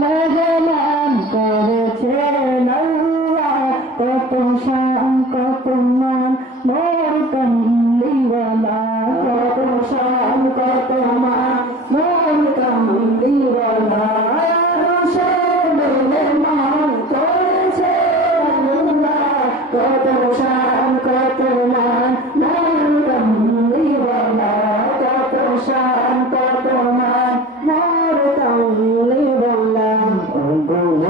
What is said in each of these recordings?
মেহমান করেছেন আল্লাহ কত শান, কত মান, মোর কমলিওয়ালা। কত শান, কত মান, মোর কমলিওয়ালা। কত শান, কত মান, মোর কমলিওয়ালা। কত শান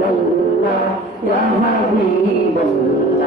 ইল্লাল্লাহ ইয়া হাবিবাল্লাহ